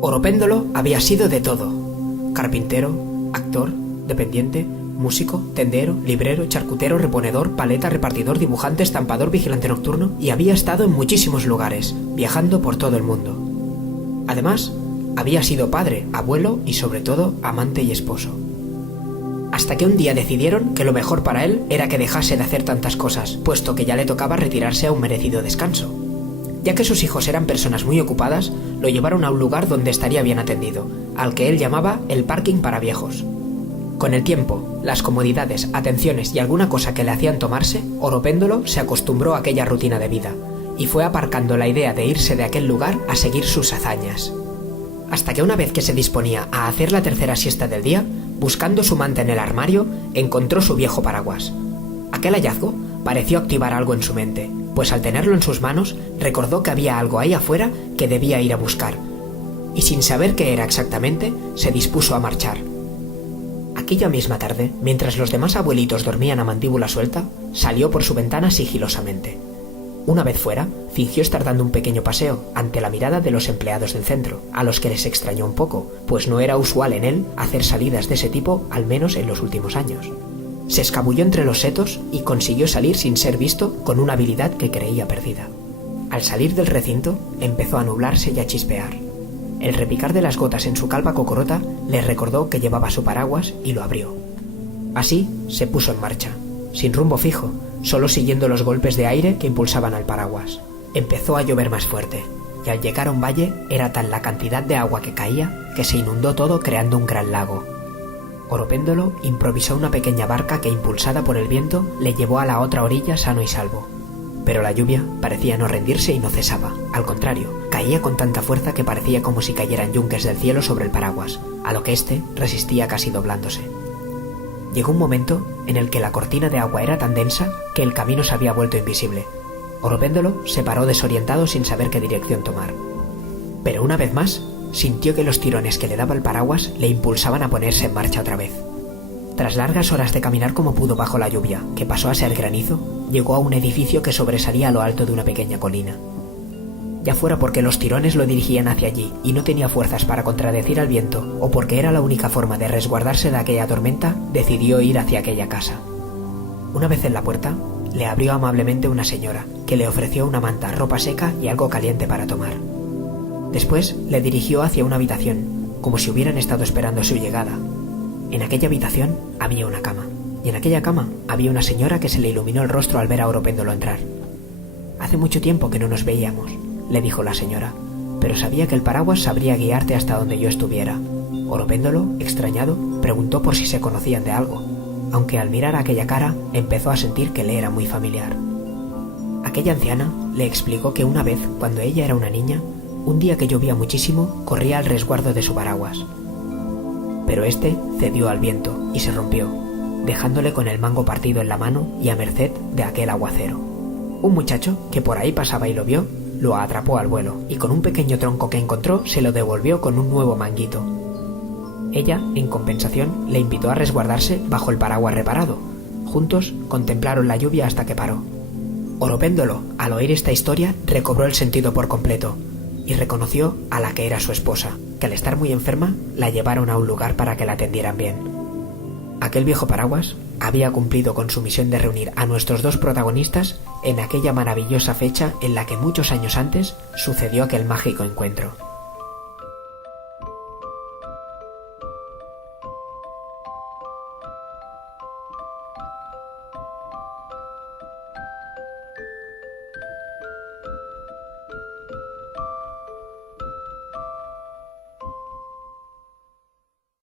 Oropéndolo había sido de todo: carpintero, actor, dependiente, músico, tendero, librero, charcutero, reponedor, paleta, repartidor, dibujante, estampador, vigilante nocturno, y había estado en muchísimos lugares, viajando por todo el mundo. Además, había sido padre, abuelo y sobre todo amante y esposo. Hasta que un día decidieron que lo mejor para él era que dejase de hacer tantas cosas, puesto que ya le tocaba retirarse a un merecido descanso. Ya que sus hijos eran personas muy ocupadas, lo llevaron a un lugar donde estaría bien atendido, al que él llamaba el parking para viejos. Con el tiempo, las comodidades, atenciones y alguna cosa que le hacían tomarse, Oropéndolo se acostumbró a aquella rutina de vida, y fue aparcando la idea de irse de aquel lugar a seguir sus hazañas. Hasta que una vez que se disponía a hacer la tercera siesta del día, buscando su manta en el armario, encontró su viejo paraguas. Aquel hallazgo pareció activar algo en su mente, pues al tenerlo en sus manos, recordó que había algo ahí afuera que debía ir a buscar, y sin saber qué era exactamente, se dispuso a marchar. Aquella misma tarde, mientras los demás abuelitos dormían a mandíbula suelta, salió por su ventana sigilosamente. Una vez fuera, fingió estar dando un pequeño paseo ante la mirada de los empleados del centro, a los que les extrañó un poco, pues no era usual en él hacer salidas de ese tipo, al menos en los últimos años. Se escabulló entre los setos y consiguió salir sin ser visto con una habilidad que creía perdida. Al salir del recinto, empezó a nublarse y a chispear. El repicar de las gotas en su calva cocorota le recordó que llevaba su paraguas y lo abrió. Así se puso en marcha, sin rumbo fijo, solo siguiendo los golpes de aire que impulsaban al paraguas. Empezó a llover más fuerte, y al llegar a un valle era tal la cantidad de agua que caía que se inundó todo creando un gran lago. Oropéndolo improvisó una pequeña barca que, impulsada por el viento, le llevó a la otra orilla sano y salvo. Pero la lluvia parecía no rendirse y no cesaba. Al contrario, caía con tanta fuerza que parecía como si cayeran yunques del cielo sobre el paraguas, a lo que éste resistía casi doblándose. Llegó un momento en el que la cortina de agua era tan densa que el camino se había vuelto invisible. Oropéndolo se paró desorientado sin saber qué dirección tomar. Pero una vez más, sintió que los tirones que le daba el paraguas le impulsaban a ponerse en marcha otra vez. Tras largas horas de caminar como pudo bajo la lluvia, que pasó a ser granizo, llegó a un edificio que sobresalía a lo alto de una pequeña colina. Ya fuera porque los tirones lo dirigían hacia allí y no tenía fuerzas para contradecir al viento, o porque era la única forma de resguardarse de aquella tormenta, decidió ir hacia aquella casa. Una vez en la puerta, le abrió amablemente una señora, que le ofreció una manta, ropa seca y algo caliente para tomar. Después le dirigió hacia una habitación, como si hubieran estado esperando su llegada. En aquella habitación había una cama, y en aquella cama había una señora que se le iluminó el rostro al ver a Oropéndolo entrar. «Hace mucho tiempo que no nos veíamos», le dijo la señora, «pero sabía que el paraguas sabría guiarte hasta donde yo estuviera». Oropéndolo, extrañado, preguntó por si se conocían de algo, aunque al mirar aquella cara empezó a sentir que le era muy familiar. Aquella anciana le explicó que una vez, cuando ella era una niña, un día que llovía muchísimo, corría al resguardo de su paraguas. Pero este cedió al viento y se rompió, dejándole con el mango partido en la mano y a merced de aquel aguacero. Un muchacho que por ahí pasaba y lo vio, lo atrapó al vuelo y con un pequeño tronco que encontró se lo devolvió con un nuevo manguito. Ella, en compensación, le invitó a resguardarse bajo el paraguas reparado. Juntos contemplaron la lluvia hasta que paró. Oropéndolo, al oír esta historia, recobró el sentido por completo y reconoció a la que era su esposa, que al estar muy enferma la llevaron a un lugar para que la atendieran bien. Aquel viejo paraguas había cumplido con su misión de reunir a nuestros dos protagonistas en aquella maravillosa fecha en la que muchos años antes sucedió aquel mágico encuentro.